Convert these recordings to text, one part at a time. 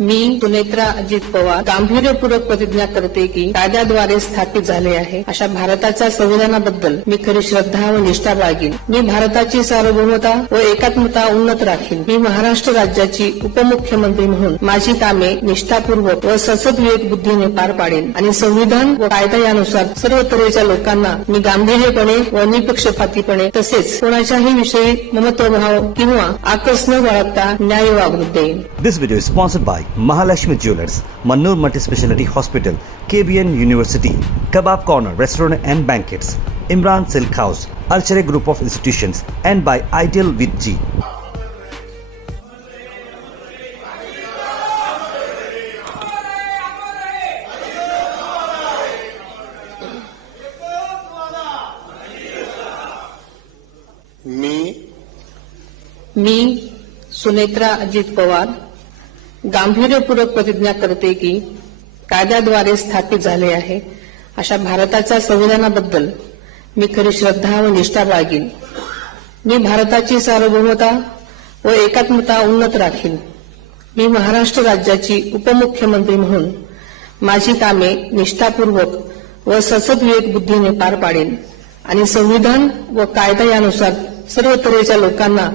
मी सुनेत्रा अजित पवार गांभीर्यपूर्वक प्रतिज्ञा करते की कायद्याद्वारे स्थापित झाले आहे अशा भारताच्या संविधानाबद्दल मी खरी श्रद्धा व निष्ठा बाळगीन। मी भारताची सार्वभौमता व एकात्मता उन्नत राखीन। मी महाराष्ट्र राज्याची उपमुख्यमंत्री म्हणून माझी कामे निष्ठापूर्वक व सद्विवेक बुद्धीने पार पाडेन आणि संविधान व कायदा यानुसार सर्व तऱ्हेच्या लोकांना मी गांभीर्यपणे व निपक्षपातीपणे तसेच कोणाच्याही विषयी ममत्वभाव किंवा आकस न बाळगता न्याय वागणूक देईन। This video is sponsored by Mahalakshmi Jewelers, Mannur Multispeciality Hospital, KBN University, Kebab Corner Restaurant and Banquets, Imran Silk House, Archery Group of Institutions, and by Ideal with G. मी सुनेत्रा अजित पवार गांभीर्यपूर्वक प्रतिज्ञा करते की कायद्याद्वारे स्थापित झाले आहे अशा भारताच्या संविधानाबद्दल मी खरी श्रद्धा व निष्ठा बाळगीन। मी भारताची सार्वभौमता व एकात्मता उन्नत राखीन। मी महाराष्ट्र राज्याची उपमुख्यमंत्री म्हणून माझी कामे निष्ठापूर्वक व सद्विवेक बुद्धीने पार पाडेन आणि संविधान व कायदा यानुसार सर्व तऱ्हेच्या लोकांना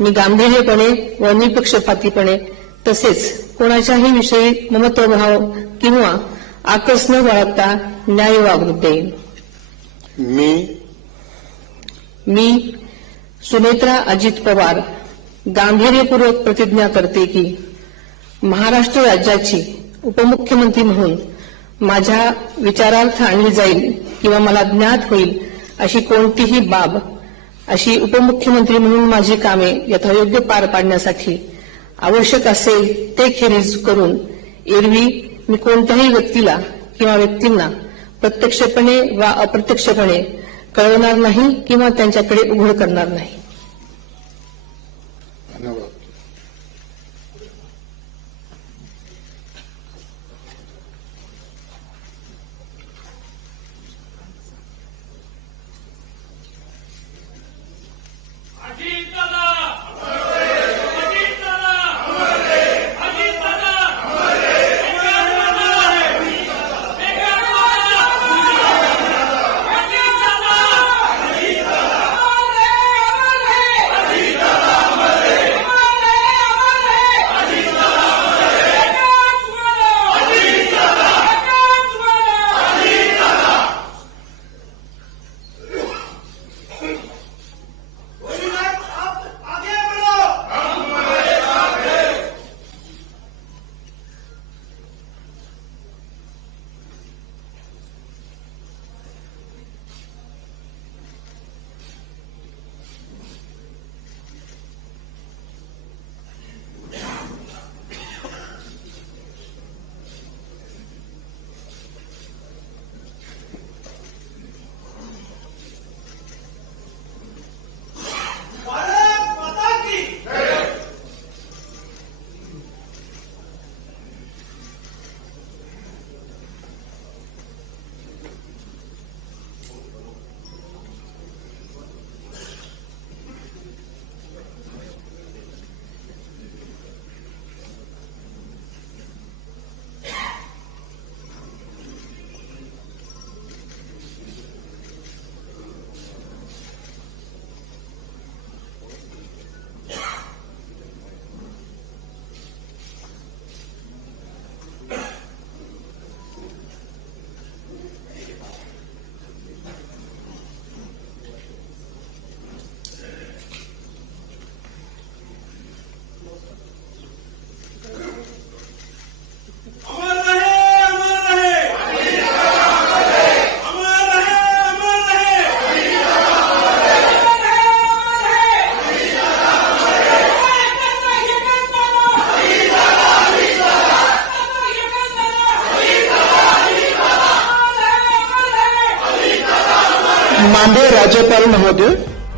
मी गांभीर्यपणे व निपक्षपातीपणे तसेच कोणाच्याही विषयी ममत्वभाव किंवा आकस न बाळगता न्याय वागणूक देईन। मी सुनेत्रा अजित पवार गांभीर्यपूर्वक प्रतिज्ञा करते की महाराष्ट्र राज्याची उपमुख्यमंत्री म्हणून माझ्या विचारार्थ आणली जाईल किंवा मला ज्ञात होईल अशी कोणतीही बाब अशी उपमुख्यमंत्री म्हणून माझी कामे यथायोग्य पार पाडण्यासाठी आवश्यक असेल ते खेरीज करून एरवी मी कोणत्याही व्यक्तीला किंवा व्यक्तींना प्रत्यक्षपणे वा अप्रत्यक्षपणे कळवणार नाही किंवा त्यांच्याकडे उघड करणार नाही। माननीय राज्यपाल महोदय।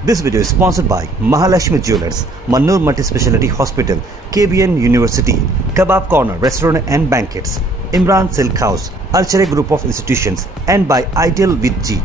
This video is sponsored by Mahalakshmi Jewelers, Mannur Multispeciality Hospital, KBN University, Kebab Corner Restaurant and Banquets, Imran Silk House, Archery Group of Institutions, and by Ideal with G.